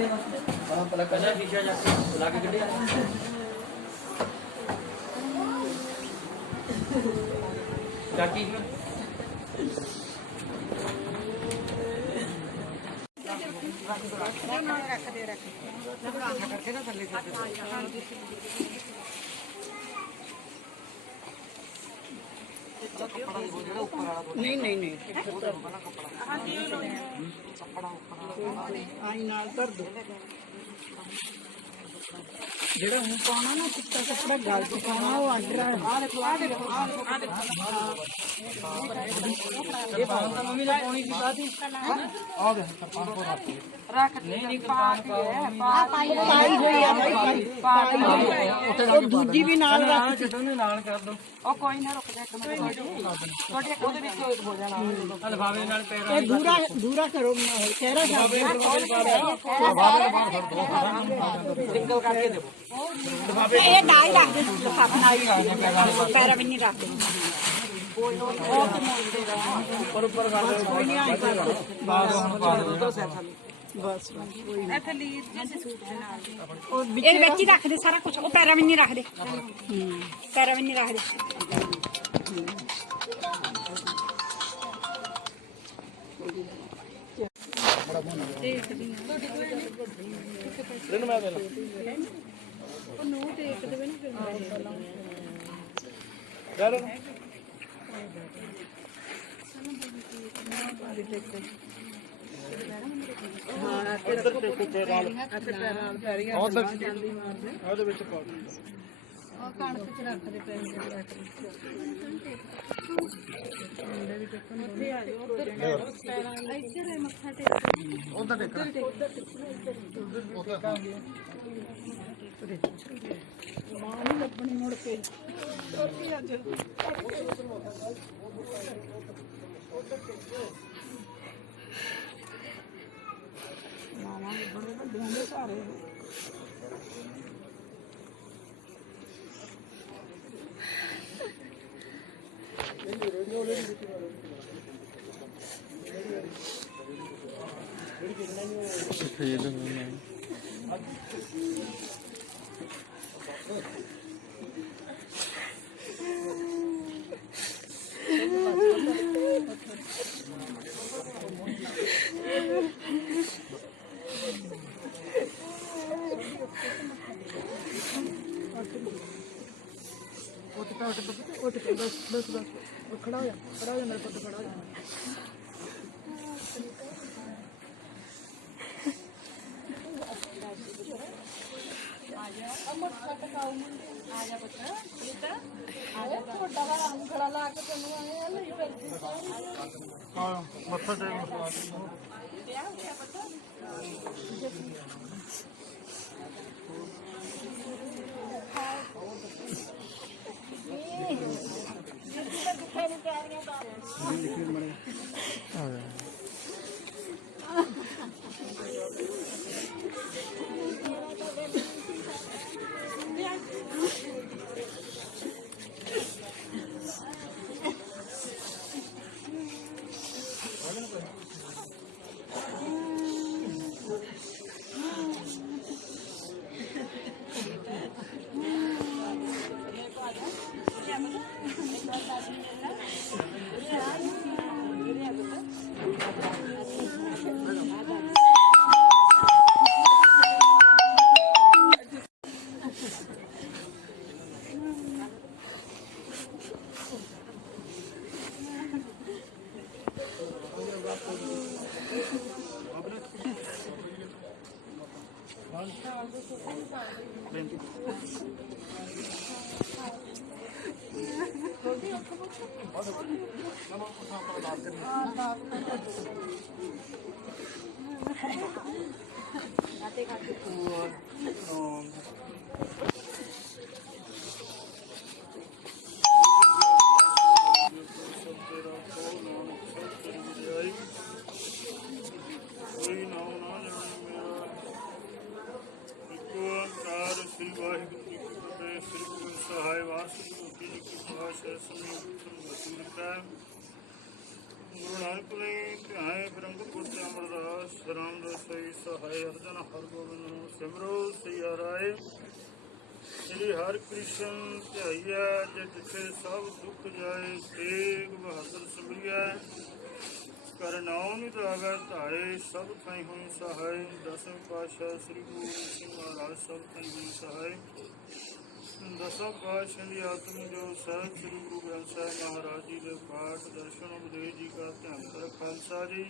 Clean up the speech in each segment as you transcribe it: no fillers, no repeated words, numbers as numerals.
पहले शीशा जाके ला के कढ़िया चाची नहीं नहीं नहीं आई नाल कर दो जेड़ा हूं पाना ना चिट्टा कपड़ा गल के पाना वो आर्डर आ देखो ये पान का मम्मी ने पानी की बात ही आ गए पान को रख नहीं पाई हुई है भाई और दूजी भी नाल रख दोनों नाल कर दो ओ कोई ना रुक जा छोटे ओदे विच हो जाना लिफाफे नाल पैर ए दूरा करो चेहरा निकल करके देवो ये डाई रख दे लिफाफा नाल पैर भी नहीं रख दे ऊपर कोई नहीं आई कर दो बस इथे लीर जैसे सूट दे नाल और ये ਵਿੱਚ ਹੀ ਰੱਖ ਦੇ ਸਾਰਾ ਕੁਝ ਉਹ ਪੈਰਾਂ ਵੀ ਨਹੀਂ ਰੱਖਦੇ ਪੈਰਾਂ ਵੀ ਨਹੀਂ ਰੱਖਦੇ ਰਿਨ ਮੈਂ ਦੇ ਲਾ ਉਹ ਨੋਟ ਇੱਕ ਦੇ ਵੀ ਨਹੀਂ ਯਾਰ ਹਾਂ ਇੱਧਰ ਦੇਖੋ ਪੈਰਾਂ ਨਾਲ ਪੈਰੀਆਂ ਉਹਦੇ ਵਿੱਚ ਪਾ ਉਹ ਕਣਕ ਚ ਰੱਖ ਦੇ ਪੈਰ ਉੱਥੇ ਆ ਜਾਓ ਉੱਧਰ ਪੈਰਾਂ ਇੱਧਰ ਮੱਥਾ ਟੇਕ ਉੱਧਰ ਦੇਖ ਮਾਂ ਨਹੀਂ ਲੱਭਣੀ ਮੁੜ ਕੇ ਉੱਥੇ ਅੱਜ ਮਾਂ ਬੜੇ ਵੱਡੇ ਦੇ ਸਾਰੇ बस खड़ा हो जा मेरे पुत्र खड़ा हो जा ਗੁਰੂ ਨਾਨਕ ਨੇ ਧਿਆਏ ਬ੍ਰਹਮ ਗੁਰ ਤੇ ਅਮਰਦਾਸ ਰਾਮ ਰਸੋਈ ਸਹਾਇ ਅਰਜਨ ਹਰ ਗੋਬਿੰਦ ਨੂੰ ਸਿਮਰੋ ਸਿਆ ਰਾਏ ਸ੍ਰੀ ਹਰਿ ਕ੍ਰਿਸ਼ਨ ਧਿਆਈਐ ਜੇ ਜਿਥੇ ਸਭ ਦੁੱਖ ਜਾਏ ਤੇਗ ਬਹਾਦਰ ਸਿਮਰਿਐ ਕਰ ਨਾਉ ਨਿਧਾਵੈ ਧਾਏ ਸਭ ਥਾਈ ਹੋਈ ਸਹਾਇ ਦਸਮ ਪਾਤਸ਼ਾਹ ਸ੍ਰੀ ਗੁਰੂ ਗੋਬਿੰਦ ਸਿੰਘ ਮਹਾਰਾਜ ਸਭ ਥਾਈ ਹੋਈ ਸਹਾਇ ਦਸਾਂ ਪਾਤਸ਼ਾਹਾਂ ਦੀ ਆਤਮ ਜੋ ਸਾਹਿਬ ਸ੍ਰੀ ਗੁਰੂ ਗ੍ਰੰਥ ਸਾਹਿਬ ਮਹਾਰਾਜ ਜੀ ਦੇ ਪਾਠ ਦਰਸ਼ਨ ਉਪਦੇਸ਼ ਜੀ ਦਾ ਧਿਆਨ ਕਰ ਖਾਲਸਾ ਜੀ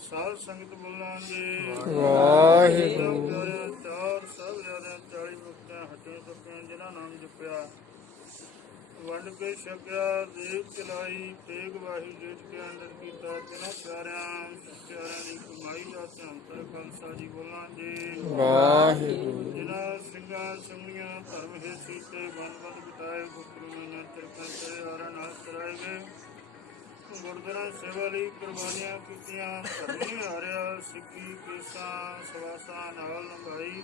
ਸਾਧ ਸੰਗਤ ਬੋਲਾਂ ਜੀ ਵਾਹਿਗੁਰੂ ਚਾਰ ਸਭ ਜਿਆਦਾ 40 ਮੁਕਤਾਂ ਹਟੇ ਸਕੇ ਜਿਨ੍ਹਾਂ ਨਾਮ ਜਪਿਆ ਵੰਡ ਕੇ ਛਕਿਆ ਦੇਵ ਚਲਾਈ ਤੇਗ ਵਾਹੀ ਜੇਠ ਕੇ ਅੰਦਰ ਕੀਤਾ ਤਿਨਾਂ ਪਿਆਰਿਆਂ ਦੀ ਕਮਾਈ ਦਾ ਧਿਆਨ ਕਰ ਖਾਲਸਾ ਜੀ ਬੋਲਾਂ ਜੀ ਵਾਹਿਗੁਰੂ ਜਿਨ੍ਹਾਂ ਸਿੰਘਾਂ ਸਿੰਘੀਆਂ ਧਰਮ ਹੈ ਸੀਤੇ ਬੰਦ ਬਿਤਾਏ ਗੁਰੂ ਨੇ ਚਰਖਾਂ ਚੜੇ ਆਰਾਂ ਨਾਲ ਚਰਾਏ ਗਏ ਗੁਰਦੁਆਰਾ ਸੇਵਾ ਲਈ ਕੁਰਬਾਨੀਆਂ ਕੀਤੀਆਂ ਧਰਮ ਨਹੀਂ ਹਾਰਿਆ ਸਿੱਖੀ ਕੇਸਾਂ ਸਵਾਸਾਂ ਨਾਲ ਲੰਘਾਈ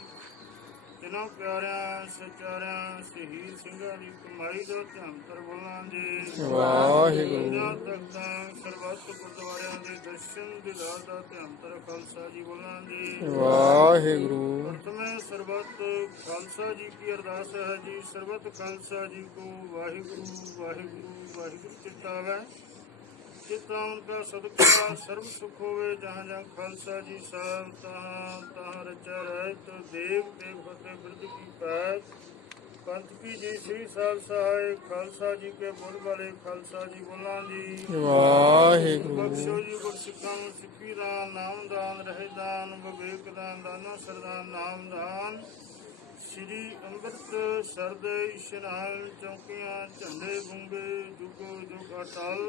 ਤਿੰਨਾਂ ਪਿਆਰਿਆਂ ਸਚਾਰਿਆਂ ਸ਼ਹੀਦ ਸਿੰਘਾਂ ਦੀ ਕਮਾਈ ਦਾ ਧਿਆਨ ਕਰ ਬੋਲਾਂ ਜੀ ਵਾਹਿਗੁਰੂ ਤਖਤਾਂ ਸਰਬੱਤ ਗੁਰਦੁਆਰਿਆਂ ਦੇ ਦਰਸ਼ਨ ਦੀਦਾਰ ਦਾ ਧਿਆਨ ਕਰ ਖਾਲਸਾ ਜੀ ਬੋਲਾਂ ਜੀ ਵਾਹਿਗੁਰੂ ਪ੍ਰਥਮੇ ਸਰਬੱਤ ਖਾਲਸਾ ਜੀ ਕੀ ਅਰਦਾਸ ਹੈ ਜੀ ਸਰਬੱਤ ਖਾਲਸਾ ਜੀ ਕੋ ਵਾਹਿਗੁਰੂ ਵਾਹਿਗੁਰੂ ਵਾਹਿਗੁਰੂ ਚਿਤਾਵੈ चित्ता उनका सदका सर्व सुख होवे जहाँ जहाँ खालसा जी साहब तहाँ रचा रहे तो देव देव फतेह वृद्ध की पैत पंथ की जी श्री साहब सहाय खालसा जी के बोल वाले खालसा जी बोला जी वाहिगुरू बख्शो जी गुर सिखां सिखी दान नाम दान रहे दान विवेक दान दाना सरदान नाम दान श्री ਅੰਮ੍ਰਿਤ ਸਰਦੇ ਇਸ਼ਨਾਨ ਚੌਕੀਆਂ ਝੰਡੇ ਬੁੰਗੇ ਜੁਗੋ ਜੁਗ ਅਟਲ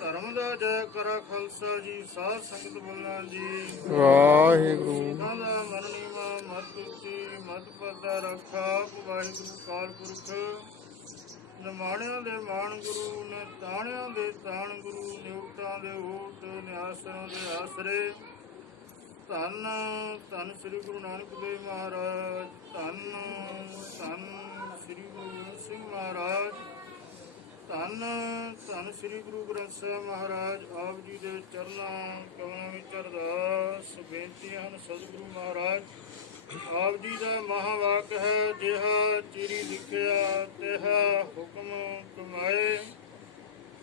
ਧਰਮ ਦਾ ਜੈ ਕਰਾ ਖਾਲਸਾ ਜੀ ਸਾਧ ਸੰਗਤ ਬੋਲਾਂ ਜੀ ਵਾਹਿਗੁਰੂ ਸਿੱਖਾਂ ਦਾ ਮਰਨੀਵਾ ਮਤ ਉੱਚੀ ਮਤ ਪਰਦਾ ਰੱਖਾ ਵਾਹਿਗੁਰੂ ਕਾਲ ਪੁਰਖ ਨਿਮਾਣਿਆਂ ਦੇ ਮਾਣ ਗੁਰੂ ਨੇ ਤਾਣਿਆਂ ਦੇ ਤਾਣ ਗੁਰੂ ਨਿਉਕਤਾਂ ਦੇ ਓਟ ਨਿਆਸਰਾਂ ਦੇ ਆਸਰੇ ਧੰਨ ਧੰਨ ਸ੍ਰੀ ਗੁਰੂ ਨਾਨਕ ਦੇਵ ਮਹਾਰਾਜ ਧੰਨ ਧੰਨ ਸ੍ਰੀ ਗੁਰੂ ਗੋਬਿੰਦ ਸਿੰਘ ਮਹਾਰਾਜ ਧੰਨ ਧੰਨ ਸ੍ਰੀ ਗੁਰੂ ਗ੍ਰੰਥ ਸਾਹਿਬ ਮਹਾਰਾਜ ਆਪ ਜੀ ਦੇ ਚਰਨਾਂ ਕਮਲਾਂ ਵਿੱਚ ਅਰਦਾਸ ਬੇਨਤੀਆਂ ਹਨ ਸਤਿਗੁਰੂ ਮਹਾਰਾਜ ਆਪ ਜੀ ਦਾ ਮਹਾਵਾਕ ਹੈ ਜਿਹਾ ਚਿਰੀ ਲਿਖਿਆ ਤਿਹਾ ਹੁਕਮ ਕਮਾਏ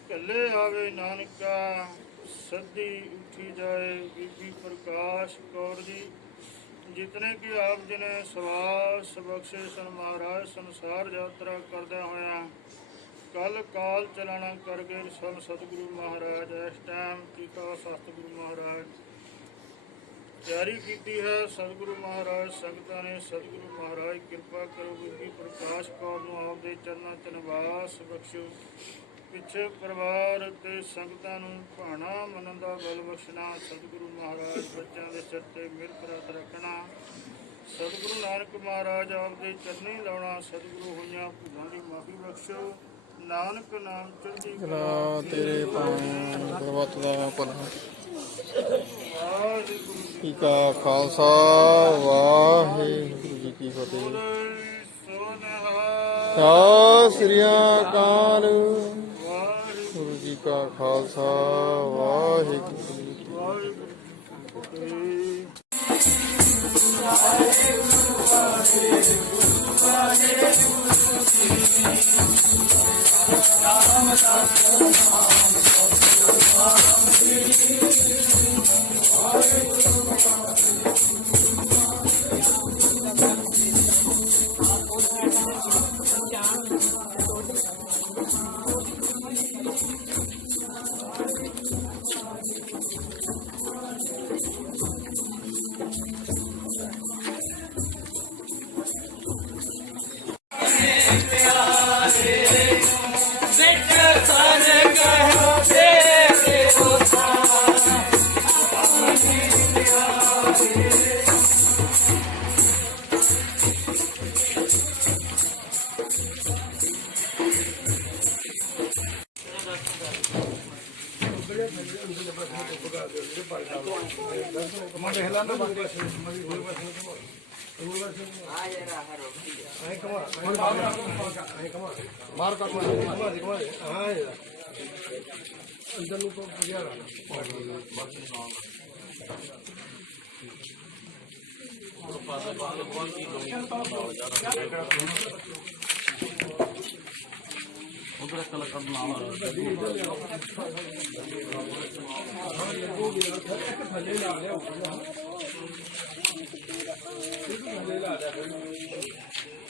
ਕੱਲੇ ਆਵੇ ਨਾਨਕਾ ਸੱਦੀ ਉੱਠੀ ਜਾਏ ਬੀਬੀ ਪ੍ਰਕਾਸ਼ ਕੌਰ ਜੀ ਜਿਤਨੇ ਕਿ ਆਪ ਜੀ ਨੇ ਸਵਾਸ ਬਖਸ਼ੇ ਸਨ ਮਹਾਰਾਜ ਸੰਸਾਰ ਯਾਤਰਾ ਕਰਦਿਆਂ ਹੋਇਆ ਕੱਲ ਕਾਲ ਚਲਾਣਾ ਕਰ ਗਏ ਸਨ ਸਤਿਗੁਰੂ ਮਹਾਰਾਜ ਇਸ ਟਾਈਮ ਟੀਕਾ ਸਤਿਗੁਰੂ ਮਹਾਰਾਜ ਤਿਆਰੀ ਕੀਤੀ ਹੈ ਸਤਿਗੁਰੂ ਮਹਾਰਾਜ ਸੰਗਤਾਂ ਨੇ ਸਤਿਗੁਰੂ ਮਹਾਰਾਜ ਕਿਰਪਾ ਕਰੋ ਬੀਬੀ ਪ੍ਰਕਾਸ਼ ਕੌਰ ਨੂੰ ਆਪਦੇ ਚਰਨਾਂ 'ਚ ਨਿਵਾਸ ਬਖਸ਼ੋ ਪਿੱਛੇ ਪਰਿਵਾਰ ਤੇ ਸੰਗਤਾਂ ਨੂੰ ਭਾਣਾ ਮੰਨਣ ਦਾ ਬਲ ਬਖਸ਼ਣਾ ਸਤਿਗੁਰੂ ਮਹਾਰਾਜ ਬੱਚਿਆਂ ਦੇ ਸਿਰ ਤੇ ਮਿਹਰ ਰੱਖ ਰੱਖਣਾ ਸਤਿਗੁਰੂ ਨਾਨਕ ਮਹਾਰਾਜ ਆਪਦੇ ਚਰਨੀ ਲਾਉਣਾ ਸਤਿਗੁਰੂ ਹੋਈਆਂ ਭੁੱਲਾਂ ਦੀ ਮਾਫੀ ਬਖਸ਼ੋ ਨਾਨਕ ਨਾਮ ਚੜ੍ਹਦੀ ਕਲਾ ਤੇਰੇ ਪਾਉਂ ਗੁਰਮਤਿ ਦਾ ਭਲਾ ਵਾਹਿਗੁਰੂ ਜੀ ਕਾ ਖਾਲਸਾ ਵਾਹਿਗੁਰੂ ਜੀ ਕੀ ਫਤਿਹ ਸਤਿ ਸ੍ਰੀ ਅਕਾਲ ਵਾਹਿਗੁਰੂ ਜੀ ਕਾ ਖਾਲਸਾ ਵਾਹਿਗੁਰੂ ਜੀ ਕੀ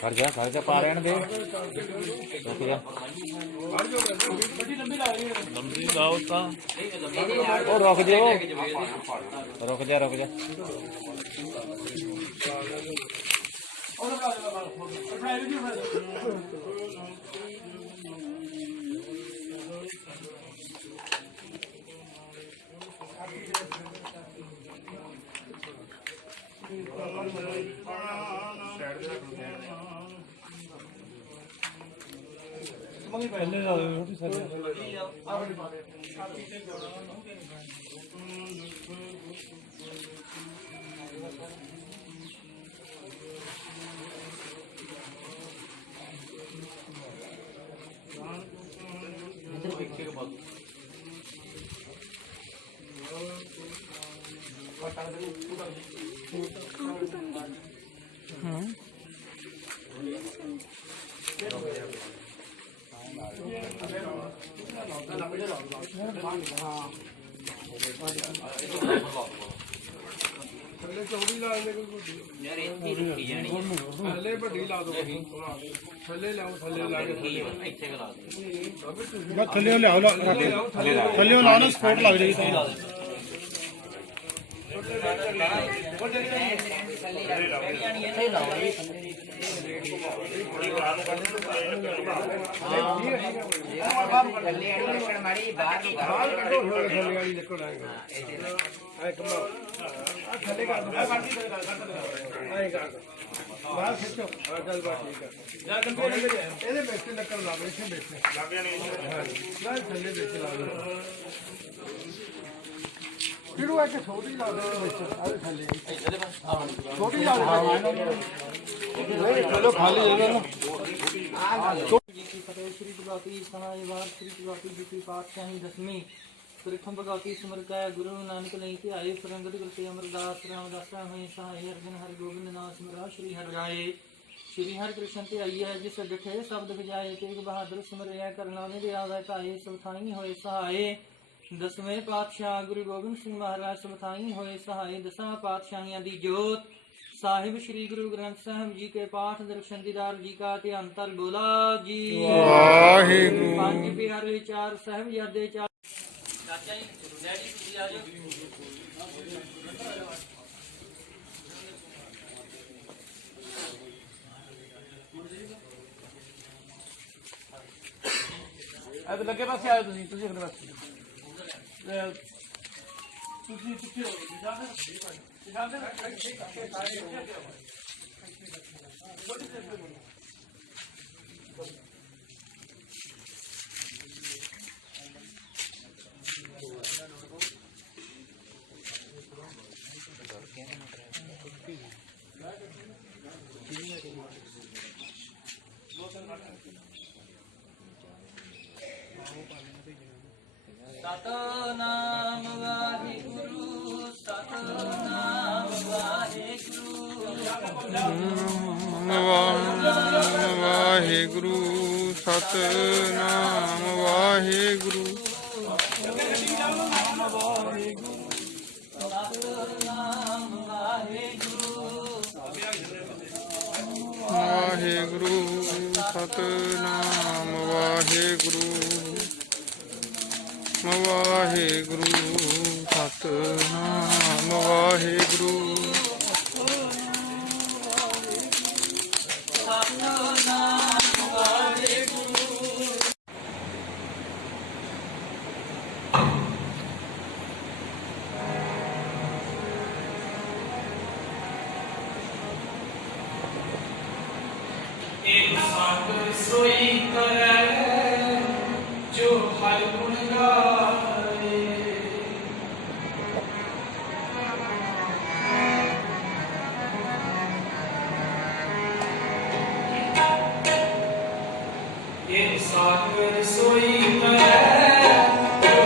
खर्चा पा रहे दे लंबी लाओ रुक जा रुक जा पहले थले लाओ ना स्पोर्ट लग जाएगी बाहर खींचो चल बात ठीक है ਇਹਦੇ ਵਿੱਚ ਲੱਕੜ ਲਾ ਦੇ ਇੱਥੇ ਵਿੱਚ ਲੱਗ ਜਾਣੀ ਹਾਂ ਥੱਲੇ ਵਿੱਚ ਲਾ ਦੇ ਕਿਹੜੂ ਆ ਕਿ ਛੋਟੀ ਲਾ ਦੇ ਵਿੱਚ ਆਹ ਥੱਲੇ ਛੋਟੀ ਲਾ ਦੇ ਨਹੀਂ ਚਲੋ ਖਾਲੀ ਜਗ੍ਹਾ ਨਾ जी की फतेह श्री भगवती समाजवार श्री भगवती जी की पातशाही दसवीं प्रथम भगवती सिमर का गुरु नानक नहीं थे आये सरंगत करते अमरदास रामदास हुए सहाय अर्जन हर गोविंद नाम सिमरा श्री हर राय श्री हर कृष्ण ते आई है जिस डिठे शब्द बजाए तेग बहादुर सिमरिया करना में दिया ताए सबथाई होए सहाय दसवें पातशाह गुरु गोबिंद सिंह महाराज सबथाई होए सहाय दसा पातशाहियां दी जोत साहिब श्री गुरु ग्रंथ साहिब जी के पाठ दर्शन दीदार जी का ते अंतर बोला जी वाहिगुरु पांच प्यारे चार साहिबजादे चार चाचा जी डैडी जी आ जाओ अब लगे पास आए तुसी अगले पास तुसी किथे हो सतनाम वाहिगुरु सतनाम वाहिगुरु वाहिगुरु सतनाम वाहिगुरु वाहिगुरु सतनाम वाहिगुरु वाहिगुरु सतनाम वाहिगुरु एक साथ सोई करे जो हर गुण गाए एक साथ सोई करे जो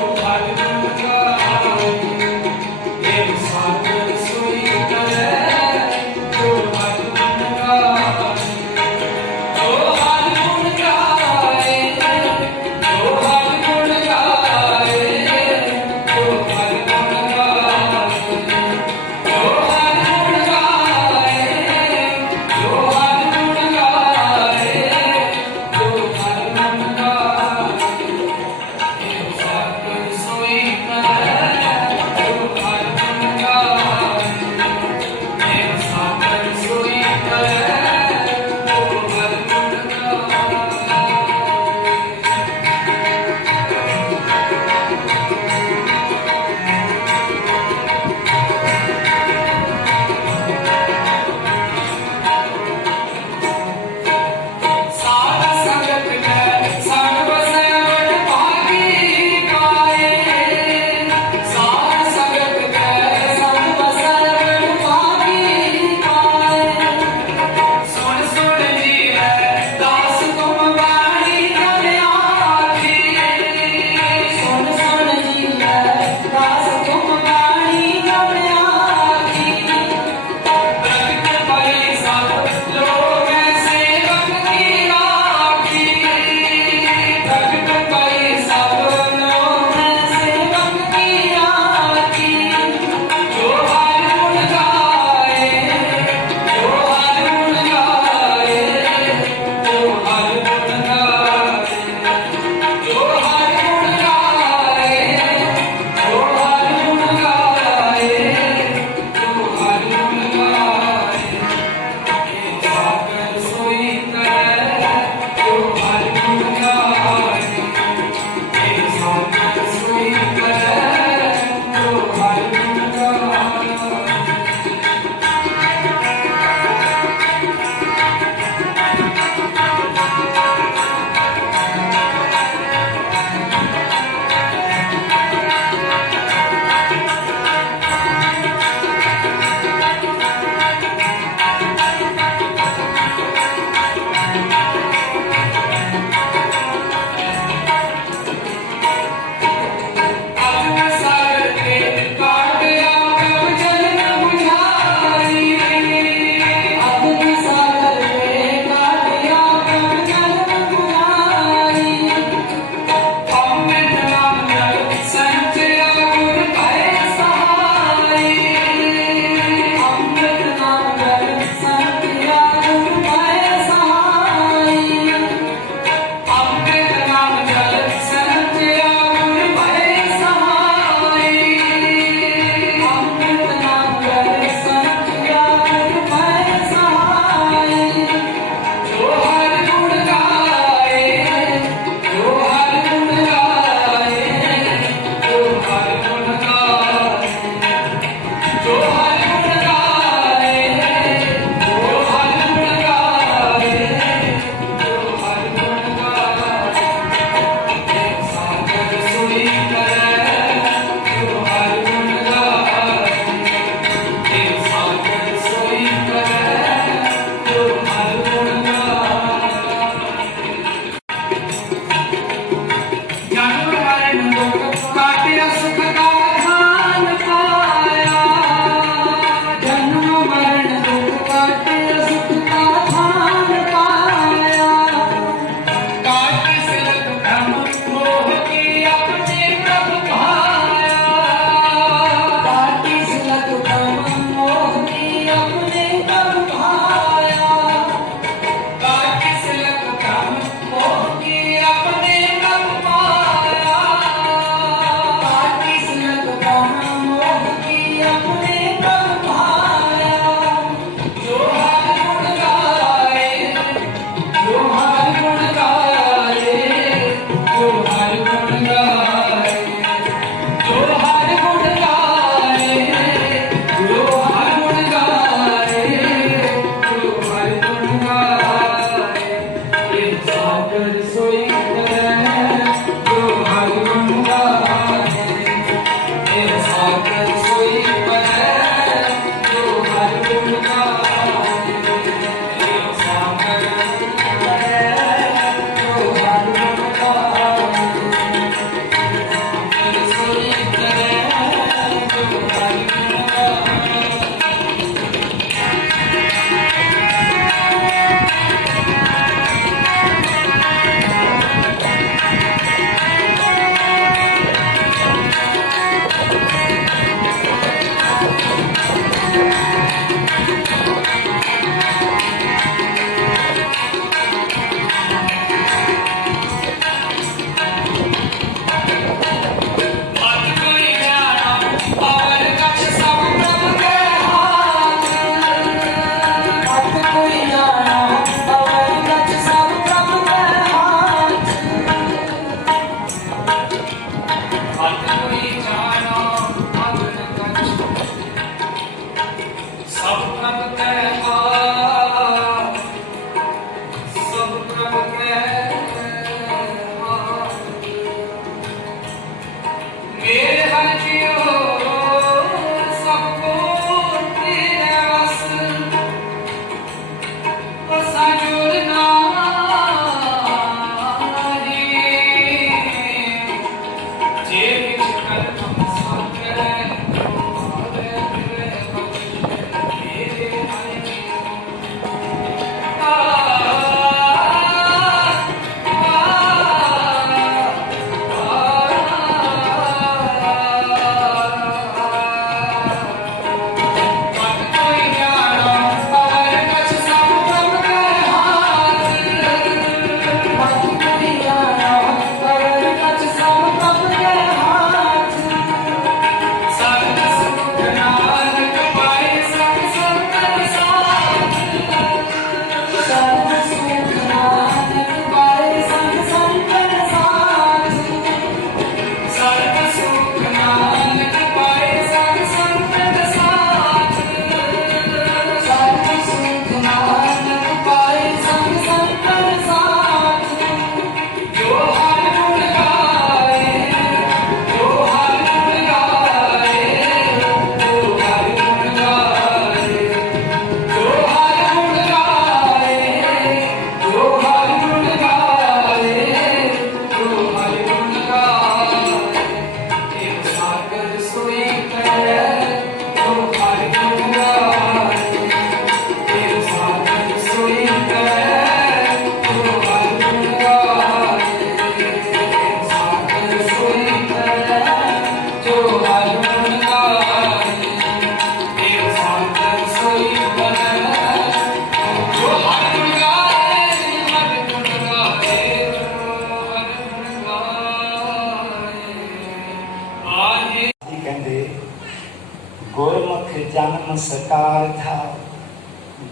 नमस्कार था,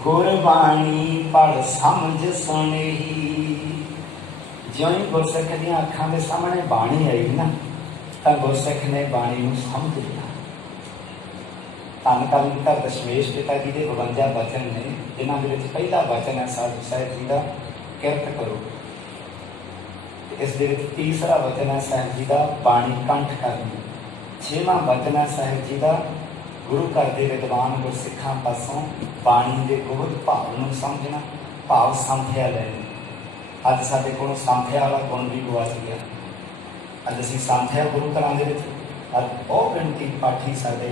गुरबाणी पढ़ समझ सुनही। ज्यों ही गुरसिख दी अखां दे सामने बाणी आई ना, तो गुरसिख ने बाणी नूं समझ लिया। धन कलगीधर दशमेश पिता जी के 52 वचन ने, जिन्हां दे विच पहला वचन है साधु साहिब जी का, किरत करो। इस दे विच तीसरा वचन है साहिब जी का, बाणी कंठ करनी। 6वां वचन है साहिब जी का, गुरु घर के विद्वान गुरसिखां पासों बाणी के गुरु भाव नूं समझना, भाव संथਿਆ ਲੈਣੀ। अज साडे कोलों संथਿਆ वाला गुण भी गुआच गया। अज असीं संथਿਆ गुरु घरां दे विच अज बहुत गिणती पाठी साडे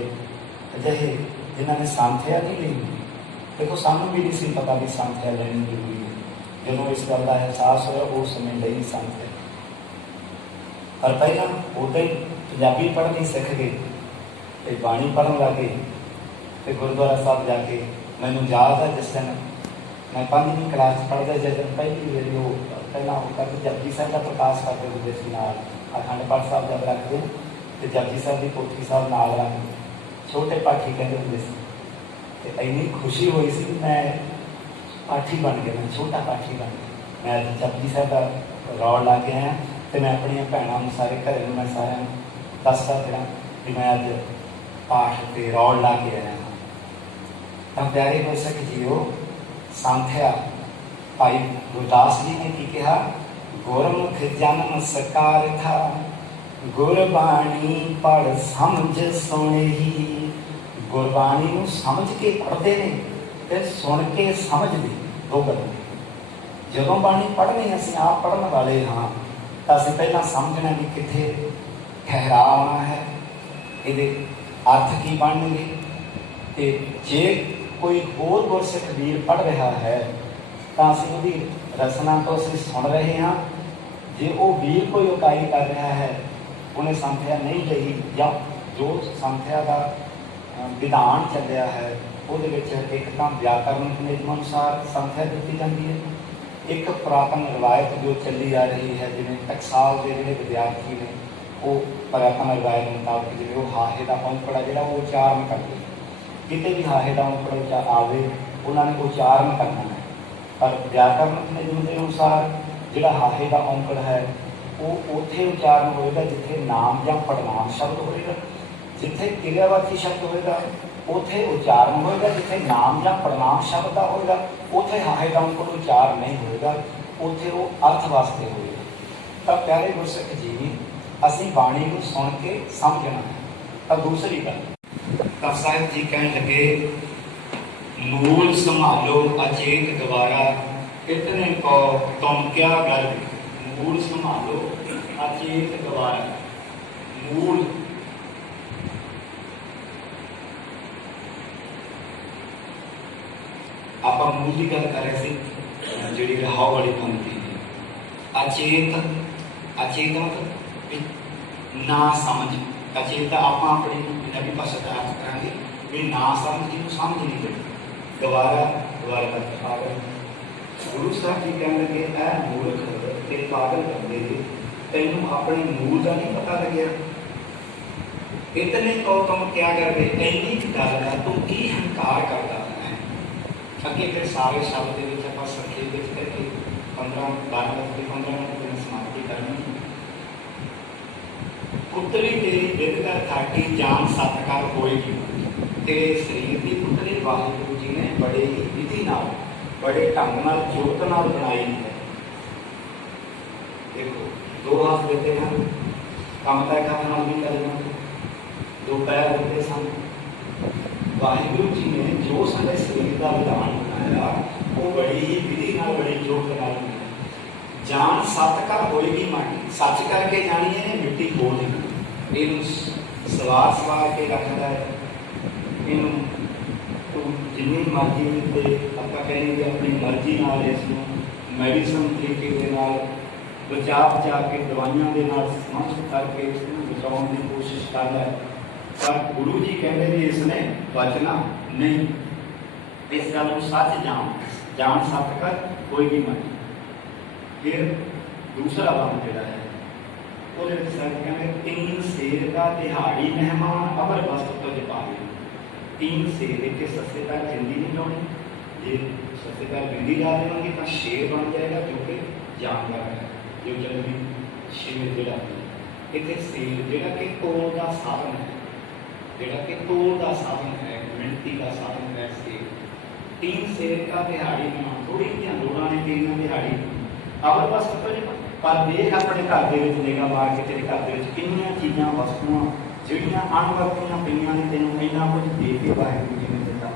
अजिहे जिन्हां ने संथਿਆ नहीं ली। देखो सानूं भी नहीं सी पता भी संथਿਆ ਲੈਣੀ जरूरी है। जदों इस गल का एहसास होया उस समय लई संथਿਆ। पर पहलां उदां ही पंजाबी पढ़नी सीख गए तो बाणी पढ़न लगे। तो गुरुद्वारा साहब जाके मैनूं याद है जिस दिन मैं 5वीं क्लास पढ़दा, जिस दिन पहली वारी वो पहला वो करते जपजी साहब का प्रकाश करते होंदे सी, नाल अखंड पाठ साहब जब रखते तो जपजी साहब की पोथी साहब नाल रखते, छोटे पाठी कहते होंदे सी। तो इन्नी खुशी हुई सी कि मैं पाठी बन गया, मैं छोटा पाठी बन गया। मैं अज जपजी साहब का रौल ला के आया तो मैं अपन भैनों सारे घरों मैं सारे दसदा फिर कि मैं अज पाठ से रौल ला के आया हाँ। तो प्यारे गुरसिख जीओ, संथਿਆ भाई गुरदास जी ने की कहा, गुरमुख जन्म सकार था, गुरबाणी पढ़ समझ सुनही। गुरबाणी नूं समझ के पढ़ते हैं ते सुन के समझते, दो गल। जदों बाणी पढ़नी असीं आप पढ़न वाले हाँ, तो असीं पहलां समझना भी कित्थे ठहरा आना है, ये अर्थ की बनने। तो जे कोई होर गुरसिख वीर पढ़ रहा है तो असीं उहदी रचना तो असीं सुन रहे हाँ। जे वो वीर कोई उकाई कर रहा है, उन्हें संथਿਆ नहीं लई या जो संथਿਆ का विधान चलिया है ਉਹਦੇ ਵਿੱਚ एक तो व्याकरण नियम अनुसार संथਿਆ दी जाती है, एक पुरातन रिवायत जो चली आ रही है, जिवें टकसाल के जिहड़े विद्यार्थी ने वो पुरातन रिवायत मुताबिक जिवें वो हाहे का औंकड़ा जिहड़ा वो उच्चारण करते, किते भी हाहे का औंकड़ा आवे उन्होंने उच्चारण करना है। पर व्याकरण नियम के अनुसार जिहड़ा हाहे का औंकड़ है वो उत्थे उच्चारण होएगा जिथे नाम या पड़नाम शब्द होएगा, जिथे क्रियावाची शब्द होएगा उत्थे उच्चारण होएगा, जिथे नाम या पड़नाम शब्द का होएगा उत्थे हाहे का औंकड़ उच्चारण नहीं होएगा, उत्थे वो अर्थ वास्ते होएगा। तो प्यारे गुरसिख जी, असीं बाणी को सुन के समझना है। तो दूसरी गल तब साहिब जी कहने लगे, मूल संभालो अचेत गवारा, इतने को तुम क्या गल। मूल संभालो अचेत गवारा, मूल आप मूल की गल कर रहे थे जी रहाव वाली पंक्ति अचेत। अचेत मतलब ना समझ, अचेत आप अपनी पंजाबी भाषा का अर्थ करेंगे भी ना समझ जिन्हों समझ नहीं लगी। गवारा गवारा का पागल। गुरु साहब जी कहने लगे, ऐ मूर्ख ते पागल बंदे तेनों अपने मूल का नहीं पता लगे। इतने तो तुम क्या कर रहे, इन्नी गल है तू की हंकार करता है। अगे फिर सारे शब्द के संखेप करके 15-12 मिनट समाप्ति करनी। पुतली तेरी बिद कर खाटी जान सत्कार होएगी, तेरे शरीर की पुतली वाहिगुरु जी ने बड़े ही विधि नाल बड़े ढंग नाल जोत नाल बनाई है। देखो 2 हाथ देते हैं, कम तय करना भी करना, 2 पैर देते सन। वाहिगुरु जी ने जो सारे शरीर का विधान बनाया वो बड़ी ही विधि नाल बड़ी जोत नाल बनाया। जान सत्कार होएगी माटी, सच करके जानी है मिट्टी खोल देना। इन सवार सवार के रखता है, इन तू जिन्नी मर्जी से आप कहेंगे अपनी मर्जी नाल इसमें मेडिसिन तरीके के नाल बचा बचा के दवाइयां के नाल समझ करके इसको बचाने की कोशिश कर रहा है। पर गुरु जी कहते भी इसने बचना नहीं। इस गल को सच जान सत कर कोई भी मत। फिर दूसरा बंद जोड़ा है वो कहते 3 सेर का दिहाड़ी मेहमान अबर वस्त तुझ पावे। तीन शेर के सस्ते पैर बिंदी नहीं लानी, जे सस्ते पैर बिंदी ला देंगे तो शेर बन जाएगा जो कि जानवर है, जो जंगली शेर जोड़ा इतने शेर जोड़ा कि तोड़ का साधन है, जोड़ा कि तोड़ का साधन है, मिणती का साधन है शेर। तीन शेर का दिहाड़ी में थोड़ी जी लोड़ा ने तीन दिहाड़ी अवर बस पर देख अपने घर के निगाह मार के तेरे घर के किन्नियां चीज़ां वस्तुआं ਜਿਹੜੀਆਂ ਅਣਵਰਤੀਆਂ ਪਈਆਂ ਨੇ ਤੈਨੂੰ ਇੰਨਾ ਕੁਝ ਦੇ ਕੇ ਵਾਹਿਗੁਰੂ ਜੀ ਨੇ ਦਿੱਤਾ।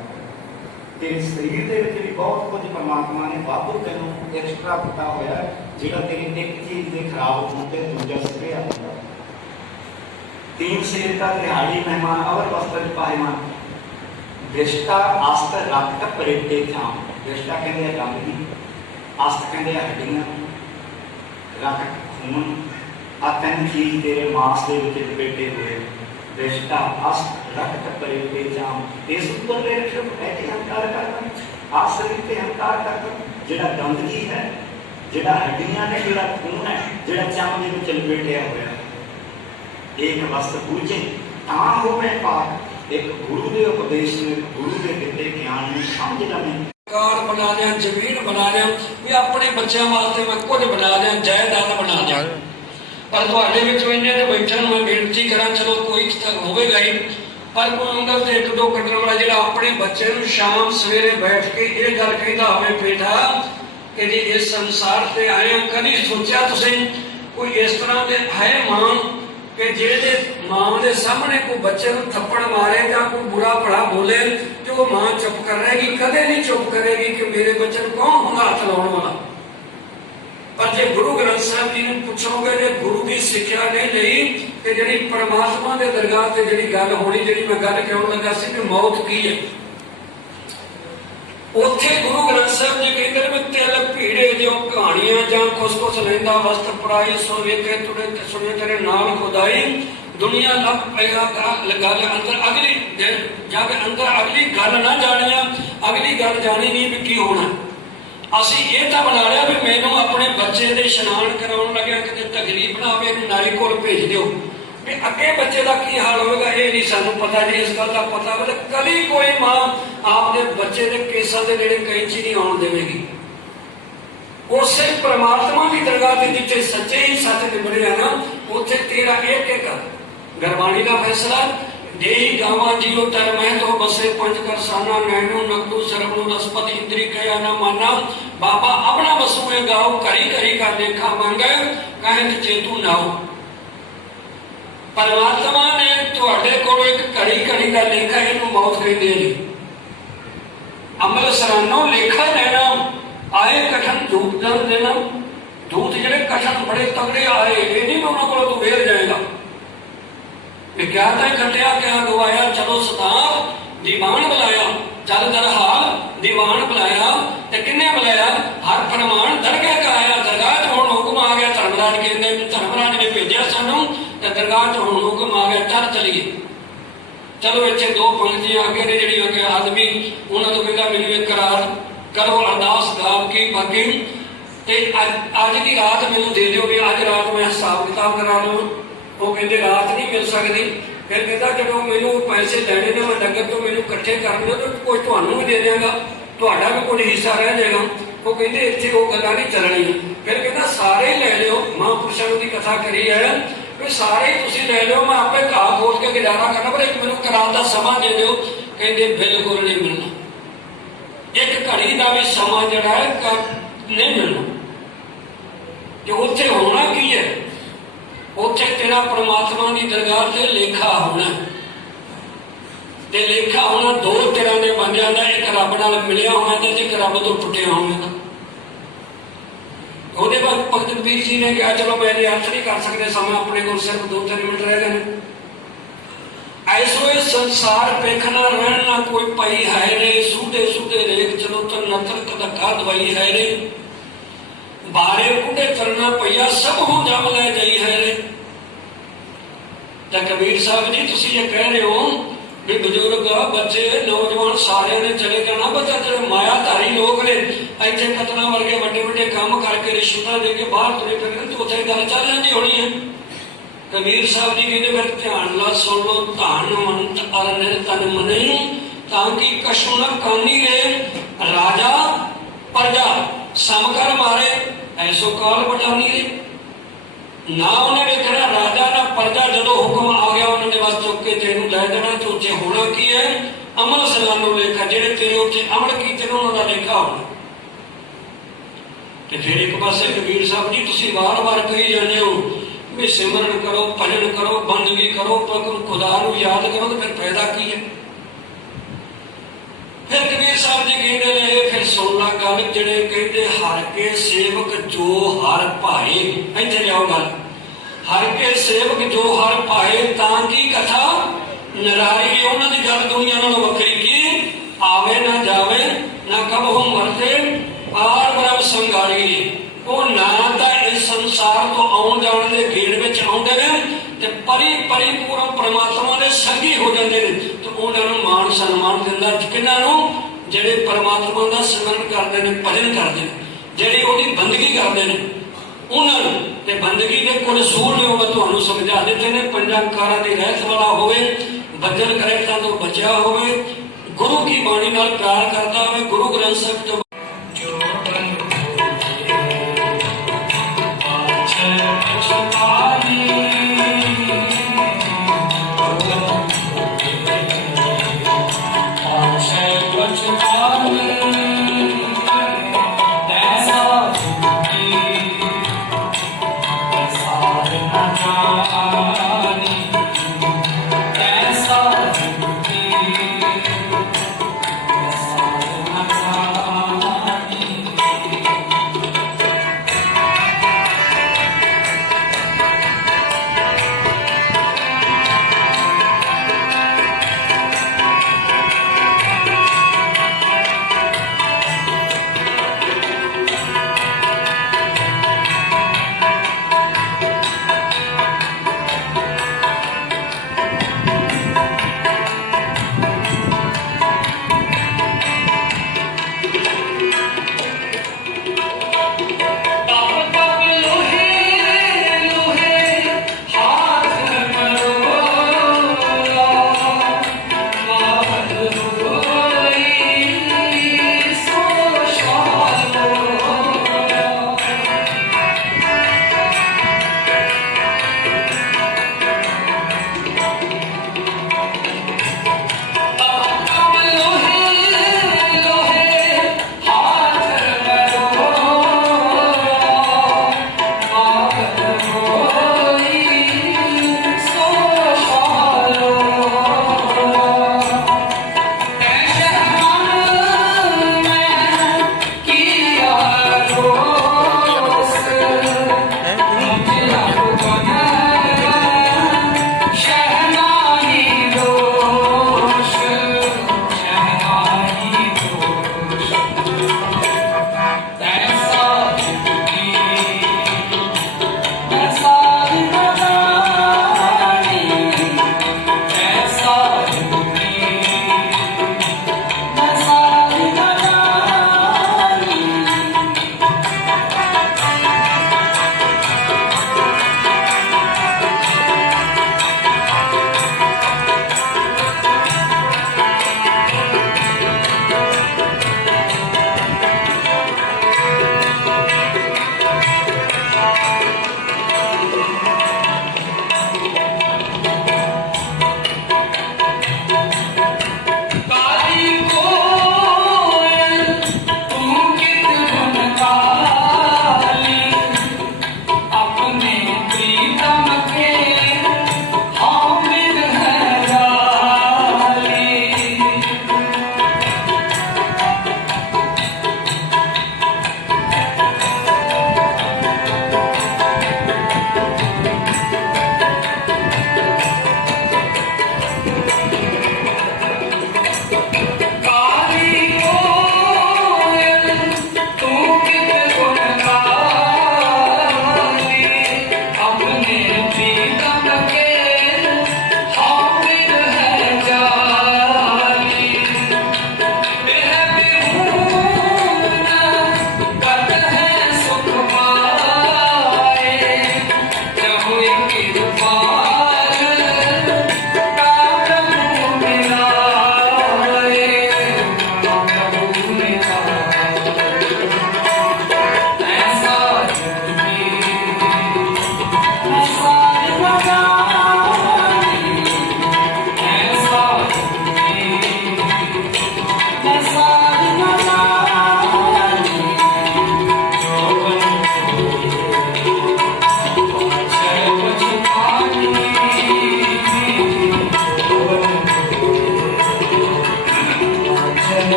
ਤੇਰੇ ਸਰੀਰ ਦੇ ਵਿੱਚ ਵੀ ਬਹੁਤ ਕੁਝ ਪਰਮਾਤਮਾ ਨੇ ਵਾਧੂ ਤੈਨੂੰ ਐਕਸਟਰਾ ਦਿੱਤਾ ਹੋਇਆ ਜਿਹੜਾ ਤੇਰੀ ਇੱਕ ਚੀਜ਼ ਦੇ ਖਰਾਬ ਹੋਣ ਤੇ ਦੂਜਾ ਸਪਰੇਅ ਹੁੰਦਾ। तीन शेर का दिहाड़ी मेहमान अवर वस्त्र पायमान दृष्टा आस्त रक्त परेटे जाम। दृष्टा कहते हैं गंदगी, आस्त कहते हैं हड्डियां, रक्त खून आ तीन चीज तेरे मांस के लपेटे हुए। दृष्टा अस्त रक्त परेटे जाम इस ऊपर अहंकार करना, आ शरीर से अहंकार करना, जिहड़ा गंदगी है, जिहड़ा हड्डियां ने, जिहड़ा खून है, जिहड़ा चमड़े में लपेटिया हुआ एक वस्त पूजे तां होवे पाक। एक गुरु के उपदेश में, गुरु के दिते ज्ञान में समझ लवें। कार बना लिया, जमीन बना लिया, भी अपने बच्चों वास्ते मैं कुछ बना लिया, जायदाद बना लिया, पर तुहाडे विचों इन्ने ते बैठण मैं बेनती करा, चलो कोई तक होवेगा ही, पर कोई अंदर से एक दो कटण वाला जिहड़ा अपने बच्चे नूं शाम सवेरे बैठ के ये गल कहंदा होवे बेटा कि जी इस संसार से आए कभी सोचा तुसीं कोई इस तरह दे है मां कि जे मां के सामने कोई बच्चे को थप्पड़ मारे या कोई बुरा भला बोले तो वो मां चुप कर रहेगी, कदे नहीं चुप करेगी कि मेरे बच्चे को कौन होगा हाथ लाने वाला। पर जे गुरु ग्रंथ साहब जी ने पूछोगे, जे गुरु की शिक्षा नहीं ली कि जी परमात्मा के दरगाह से जी गल होनी, जी मैं गल कहन लगा सी कि मौत की है, उत्थे गुरु ग्रंथ साहब जी कहते हैं तिल भीड़े जो कहानियां जां कुछ कुछ लैंदा वस्त पराई सो वेखे तुड़े सुने तेरे नाल खुदाई दुनिया लग पैगा गल अंदर अगली जब अंदर अगली गल ना जानिया, अगली गल जानी नहीं भी की होना। असी ये तो बना लिया भी मैनू अपने बच्चे दे इशनान कराउण लग्या किते तकलीफ ना आवे, नाली कोल भेज दिओ, भी अगे बच्चे का की हाल होगा ये नहीं सानू पता, नहीं इस गल का पता होवे कभी कोई मां आपके बच्चे के केसां दे नेड़े कैंची नहीं आउण देवेगी। उसे परमात्मा की दरगाह ते जिथे सच्चे ही सच निबड़े ना उत्थे तेरा एक एक गुरबाणी का फैसला देही गावा जियो तर मैं तो बसे पंच करसाना नैनो नकदू सरवणु रसपत इंद्री कया न माना बाबा अपना बसुए गाओ करी करी का लेखा मांगे कहे चेतू नाओ। परमात्मा ने तुहाडे कोल एक घड़ी घड़ी का लेखा इनू मौत कहते हैं। अमल सरानो लेखा लेना आए कठन दूत दन देना, दूत जिहड़े कठन बड़े तगड़े आए ये नहीं मैं उन्होंने को वेर जाएगा क्या कटिया क्या गवाया, चलो सताब दीवान बुलाया, चल दर हाल दीवान बुलाया, ते किन्ने बुलाया हर फरमान दरगाह का आया, दरगाह च हुण हुक्म आ गया, धर्मराज कहते धर्मराज ने भेजा सानू ते दरगाह च हुण हुक्म आ गया, चल चलिए। चलो इत्थे दो पंक्तियां अगे ने जिहड़ियां कि आदमी उन्हां तों कहंदा मैनूं एक रात करो अरदास गाव की बाकी ते अज दी रात मैनूं दे दिओ भी अज रात मैं हिसाब किताब करा लूं। वो कहते रात नहीं मिल सकती, फिर कहता जो मैनू पैसे लैने ने मैं नगर तो मैनू कट्ठे कर लो तो कोई तुहानू भी दे देगा, तुहाडा भी कोई हिस्सा रह जाएगा। वो कहते इत्थे वो गल्लां नहीं चलणियां। फिर कहता सारे ही लै लिओ, महापुरुषों की कथा करी है भी सारे ही तुसीं लै लिओ, मैं आपे घाह खोद के गुजारा करना पर एक मैनू करार दा समा दे दिओ। कहते बिल्कुल नहीं मिलना, एक घड़ी का भी समा जिहड़ा है नहीं मिलना। जो उत्थे होना की है उत्थे तेरा परमात्मा की दरगाह से लेखा होना, ते लेखा होना दो तरह के बन जाता, एक रब नाल मिलिया होना ते एक रब तो टुटिया होना। उसके बाद भगत कबीर जी ने कहा चलो मैं अर्थ नहीं कर सकते, समय अपने को सिर्फ 2-3 मिनट रह गए। ऐसो ये संसार पेखना रहना कोई पाई है रे, सूदे सूदे रेख चलो तो नतर कदका दवाई है रे, बारे कुंडे करना पैया सब हो जम ले जाई है रे। तो कबीर साहब जी तुसी ये कह रहे हो भी बुजुर्ग बच्चे नौजवान सारे ने चले जाना, बच्चा जो मायाधारी लोग ने इतने कतना वर्गे बड़े बड़े काम करके रिश्वत दे के बाहर तुरे फिर तो उत्थे गल चल जाती होनी है। कबीर साहब जी कहते फिर ध्यान ला सुन लो, धन मंत अर तन मन ताकि कछु न कानी रे राजा प्रजा समकर मारे ऐसो काल बटानी रे। ना उन्हें देखना राजा ना प्रजा, जो हुक्म आ गया उन्होंने बस चुक के तेन लै देना। तो उचे होना की है अमल सलानो लेखा, जेडे तेरे उचे अमल कीते उन्होंने लेखा होना। तो फिर एक पास कबीर साहब जी तुम बार बार कही जाने हो भी सिमरन करो, भजन करो, बंदगी करो, पर खुदा को याद करो, तो फिर फायदा की है। फिर कबीर साहब जी कहते रहे, फिर सुनना गल जेडे कहते हर के सेवक जो हर भाए, इतने लियाओ गल, हर के सेवक जो हर भाए ताकि कथा नरारी। उन्होंने गल दुनिया नालों वखरी की, आवे ना जावे ना कब हो मरते पार बरब संगारी। वो ना तो इस संसार तो आउन जाने के गेड़ में आउंदे ने ते परिपूर्ण परमात्मा दे संगी हो जाते हैं। तो उन्होंने मान सन्मान दिंदा किन्हां नूं जेडे परमात्मा का सिमरन करते हैं, भजन करते हैं, जेडे उहदी बंदगी करते हैं उन्होंने। ते बंदगी के कुल सूल ने मैं तुहानूं समझा दिते ने। पंजां कारां दी रहत वाला होवे, भजन करे तो बचिया होवे, गुरु की बाणी नाल प्यार करता होवे, गुरु ग्रंथ साहिब तो ऐसा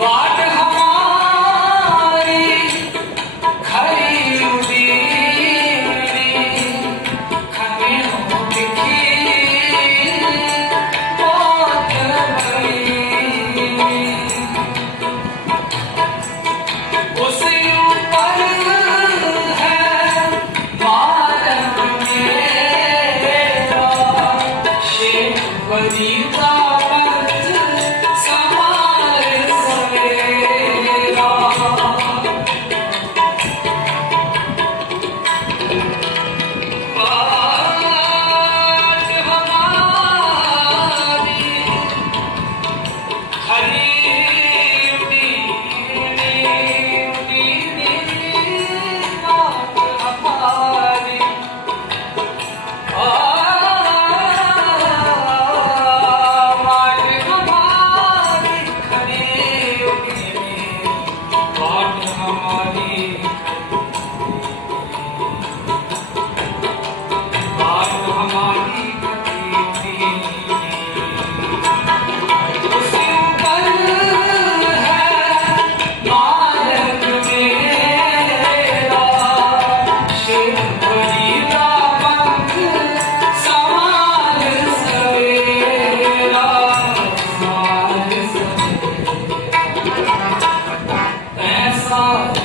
बाट हमारी खरी उड़ीनी खने हो दिखी बहुत बड़ी उसे ऊपर है मार्ग मेरा शेख बड़ी का ऐसा